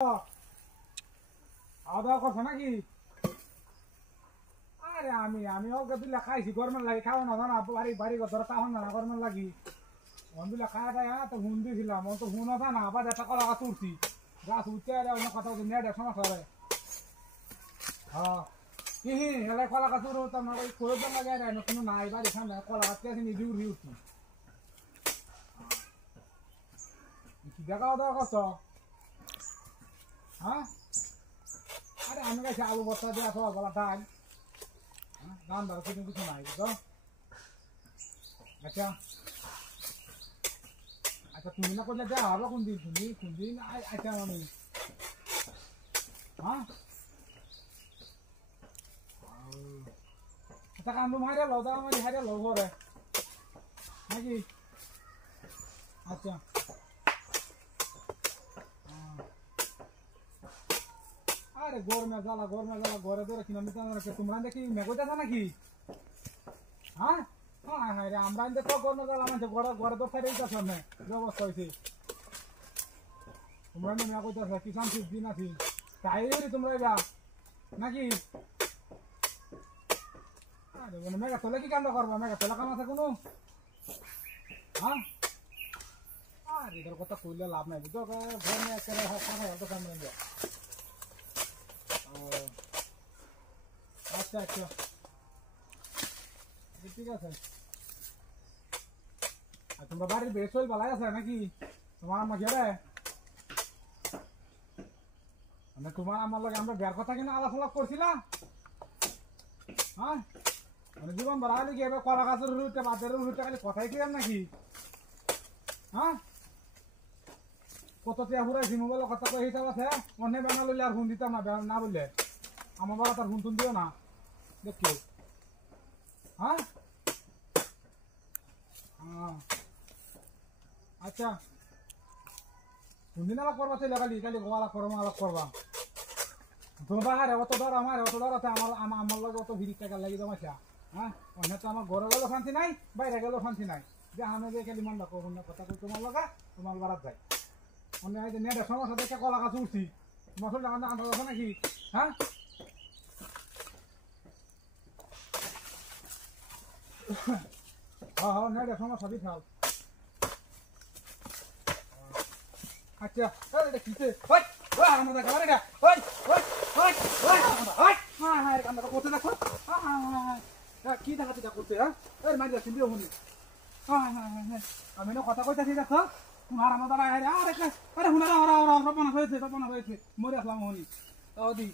খাওয়া দাওয়া করছো নাকি? আরে আমি আমি অল্প দিলে খাইছি গরমের লাগি খাওয়া না জানা বাড়ি বাড়ি কথা তাহন না গরমের লাগি অন্ধুলা খাওয়া দেয় তো হুন দিয়েছিলাম তো হুন আছে না আবার একটা কলা গাছ উঠছি গাছ উঠতে অন্য কথা বলছি নেট সমস্যা হবে। হ্যাঁ কি এলাই কলা গাছ উঠো তোমার ওই প্রয়োজন লাগে কোনো নাই বাড়ি সামনে কলা গাছ আছে নিজে উঠি উঠছি কি দেখাও দেওয়া করছো? হ্যাঁ আরে আমি কাছে আলু বস্তা দিয়ে আসো গলা ডাল দাম দাও কিছু কিছু নাই বুঝছো? আচ্ছা আচ্ছা তুমি না করলে দেওয়া হবে কোন দিন আচ্ছা আমি হ্যাঁ আচ্ছা কান্দু মাইরে লও দাও আমার হাইরে লও ঘরে নাকি? আচ্ছা আরে গরমে জ্বালা ঘরে ধরে কিনা নিতে তোমরা দেখি মেঘোতেছ নাকি? হ্যাঁ হ্যাঁ হ্যাঁ রে আমরা তো গরমে জ্বালা মানছে ঘরে ঘরে তো ফেরে দিতেছ না ব্যবস্থা হয়েছে তোমরা মেঘোতেছ কিষান দিন আছি তাই তোমরা যা নাকি? আরে মানে মেঘা তোলে কি কাণ্ড করবো মেঘা তোলা কাম আছে কোনো? হ্যাঁ আর এটার কথা কইলে লাভ নাই বুঝতো ঘরে একেবারে কাম নেই। আচ্ছা আচ্ছা ঠিক আছে। আর তোমরা বাড়ির বেশ চল ভালাই আছে নাকি? তোমার আম্মা গেলে মানে তোমার আমার লগে আমরা বের কথা কিনা আলাপ করছিলাম। হ্যাঁ মানে জীবন বাড়ালে কি এবার কলা গাছের রুটে বাজারের রুটে খালি কথাই কিলাম নাকি? হ্যাঁ কত টিয়া ঘুরাইছি মোবাইলের কথা কই হিসাব আছে অন্য বেনা লইলে আর ফোন দিতাম না বললে আমার বাবা তার ফোন দিও না দেখো। হ্যাঁ আচ্ছা কোনদিন আলাপ করবা চলে কালি কালি আলাপ করবো আলাপ করবা তোমার হারে অত ধর আমার অত ধর আছে আমার আমার লগে অত ভিড় টাকা লাগি জমাইছা। হ্যাঁ অন্য তো আমার ঘরে গেলেও শান্তি নাই বাইরে গেলেও শান্তি নাই যে আমি যে খালি মন রাখো অন্য কথা কই তোমার লগা তোমার বাড়াত যায় অন্য নেটের সমস্যা দেখে কলা গাছ উঠছি মশল টাকা আনতে আছে নাকি? হ্যাঁ হ্যাঁ হ্যাঁ নেটের সমস্যা বিশাল। আচ্ছা এটা কিসে ওই ওই আমাদের ঘরে এটা ওই ওই ওই ওই ওই হ্যাঁ হ্যাঁ কামটা করতে দেখো হ্যাঁ হ্যাঁ হ্যাঁ কি দেখাতে যা করতে হ্যাঁ এর মাইরা সিন্দিও হনি হ্যাঁ হ্যাঁ হ্যাঁ আমি না কথা কইতাছি দেখো তোমার আমাদের আরে আরে আরে হুনারা ওরা ওরা রপনা হয়েছে মরে আসলাম হনি তাও দি